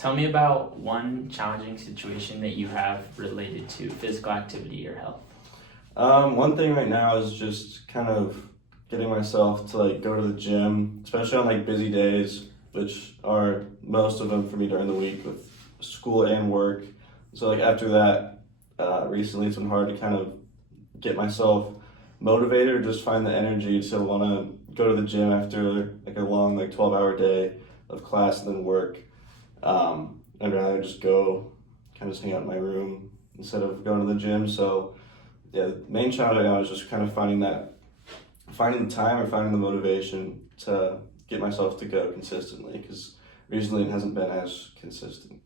Tell me about one challenging situation that you have related to physical activity or health. One thing right now is just kind of getting myself to like go to the gym, especially on like busy days, which are most of them for me during the week with school and work. So like after that, recently it's been hard to kind of get myself motivated or just find the energy to want to go to the gym after like a long like 12-hour day of class and then work. I'd rather just go kind of just hang out in my room instead of going to the gym. So yeah, the main challenge right now is just kind of finding the time or finding the motivation to get myself to go consistently because recently it hasn't been as consistent.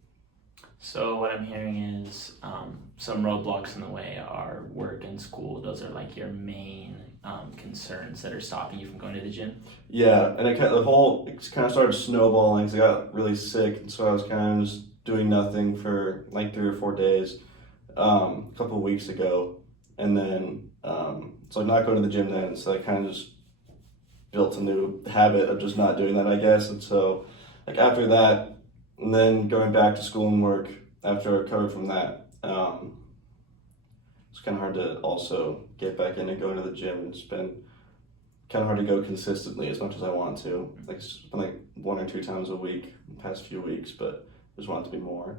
So what I'm hearing is some roadblocks in the way are work and school. Those are like your main concerns that are stopping you from going to the gym. Yeah, and it kind of started snowballing because I got really sick, and so I was kind of just doing nothing for like 3 or 4 days a couple of weeks ago, and then so like not going to the gym then, so I kind of just built a new habit of just not doing that, I guess, and so like after that, and then going back to school and work after I recovered from that, it's kind of hard to also get back in and go to the gym. It's been kind of hard to go consistently as much as I want to. Like it's been like 1 or 2 times a week in the past few weeks, but I just want it to be more.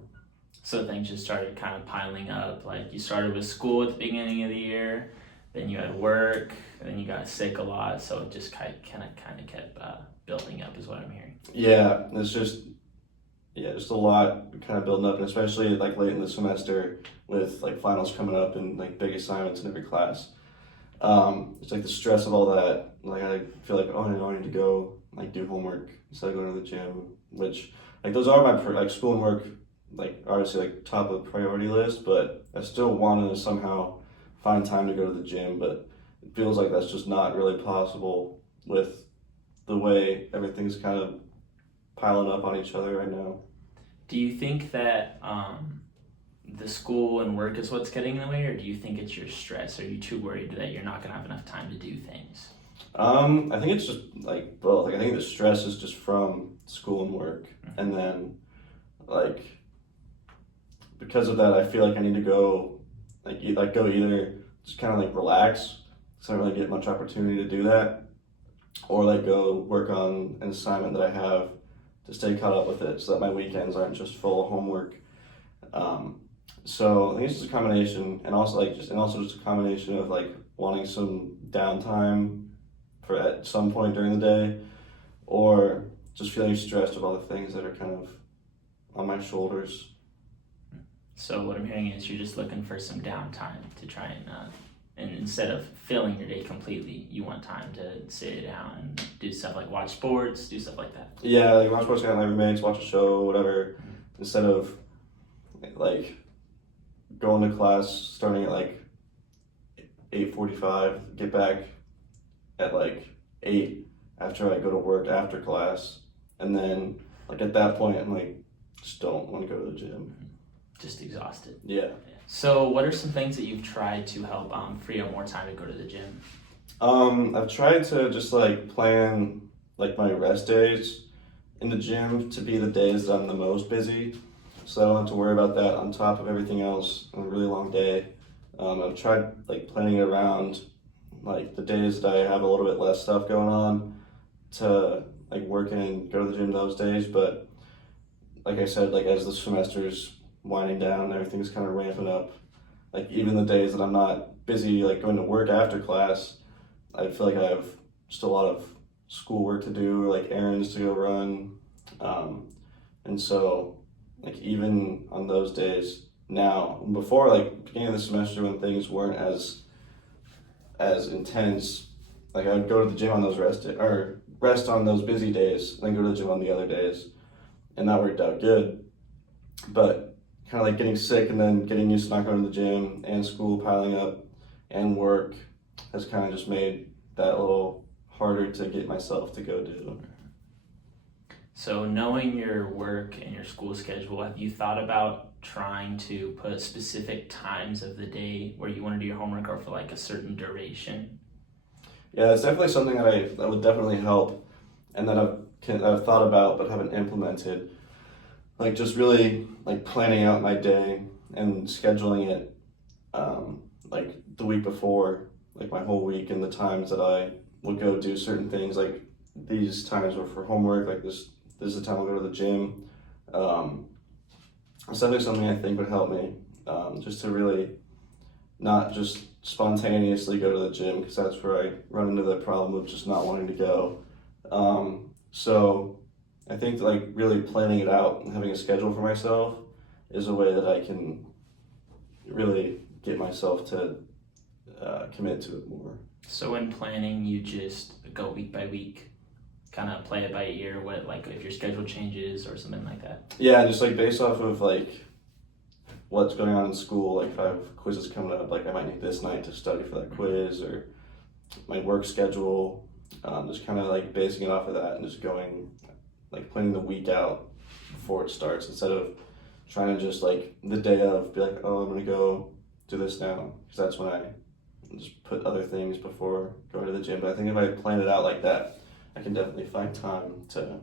So things just started kind of piling up. Like you started with school at the beginning of the year, then you had work, and then you got sick a lot. So it just kind of kept building up, is what I'm hearing. Yeah, just a lot kind of building up, and especially like late in the semester with like finals coming up and like big assignments in every class. It's like the stress of all that. Like I feel like, oh, I need to go like do homework instead of going to the gym, which like those are my like school and work like obviously like top of the priority list, but I still want to somehow find time to go to the gym, but it feels like that's just not really possible with the way everything's kind of piling up on each other right now. Do you think that the school and work is what's getting in the way, or do you think it's your stress? Are you too worried that you're not going to have enough time to do things? I think it's just like both. Like I think the stress is just from school and work, and then like because of that, I feel like I need to go go either just kind of like relax, because I don't really get much opportunity to do that, or like go work on an assignment that I have to stay caught up with it, so that my weekends aren't just full of homework. So I think it's just a combination, and also just a combination of like wanting some downtime for at some point during the day, or just feeling stressed of all the things that are kind of on my shoulders. So what I'm hearing is you're just looking for some downtime to try and instead of filling your day completely, you want time to sit down and do stuff like watch sports, do stuff like that. Yeah, like watch sports with my roommates, watch a show, whatever, instead of like going to class starting at like 8:45, get back at like 8 after I go to work after class, and then like at that point I'm like just don't want to go to the gym. Just exhausted. Yeah. So what are some things that you've tried to help free up more time to go to the gym? I've tried to just like plan like my rest days in the gym to be the days that I'm the most busy, so I don't have to worry about that on top of everything else on a really long day. I've tried like planning it around like the days that I have a little bit less stuff going on to like work in and go to the gym those days, but like I said, like as the semester's winding down, everything's kind of ramping up. Like even the days that I'm not busy, like going to work after class, I feel like I have just a lot of schoolwork to do, like errands to go run, and so like even on those days now, before like beginning of the semester when things weren't as intense, like I would go to the gym on those rest on those busy days, and then go to the gym on the other days, and that worked out good. But kind of like getting sick and then getting used to not going to the gym and school piling up and work has kind of just made that a little harder to get myself to go do. So knowing your work and your school schedule, have you thought about trying to put specific times of the day where you want to do your homework or for like a certain duration? Yeah, it's definitely something that would definitely help, and that I've thought about but haven't implemented. like just really like planning out my day and scheduling it like the week before, like my whole week and the times that I would go do certain things. Like these times were for homework. Like this is the time I'll go to the gym. It's definitely something I think would help me, just to really not just spontaneously go to the gym, because that's where I run into the problem of just not wanting to go. So I think like really planning it out and having a schedule for myself is a way that I can really get myself to commit to it more. So when planning, you just go week by week, kind of play it by ear. What like if your schedule changes or something like that. Yeah, just like based off of like what's going on in school. Like if I have quizzes coming up, like I might need this night to study for that quiz, or my work schedule. Just kind of like basing it off of that and just going like planning the week out before it starts, instead of trying to just like the day of be like, oh, I'm gonna go do this now, because that's when I just put other things before going to the gym. But I think if I plan it out like that, I can definitely find time to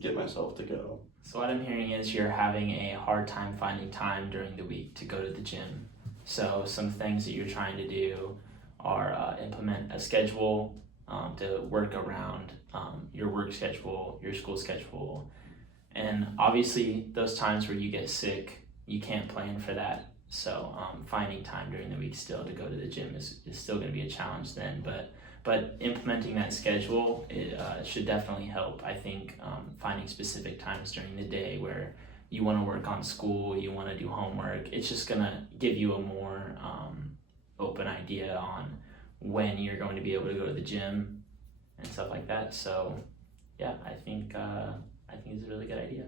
get myself to go. So what I'm hearing is you're having a hard time finding time during the week to go to the gym. So some things that you're trying to do are implement a schedule to work around your work schedule, your school schedule. And obviously those times where you get sick, you can't plan for that. So finding time during the week still to go to the gym is still going to be a challenge then. But implementing that schedule, it should definitely help. I think finding specific times during the day where you want to work on school, you want to do homework, it's just going to give you a more open idea on when you're going to be able to go to the gym and stuff like that. So yeah, I think it's a really good idea.